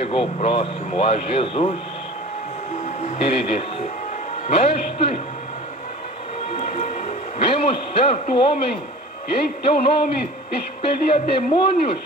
chegou próximo a Jesus e lhe disse: Mestre, vimos certo homem que em teu nome expelia demônios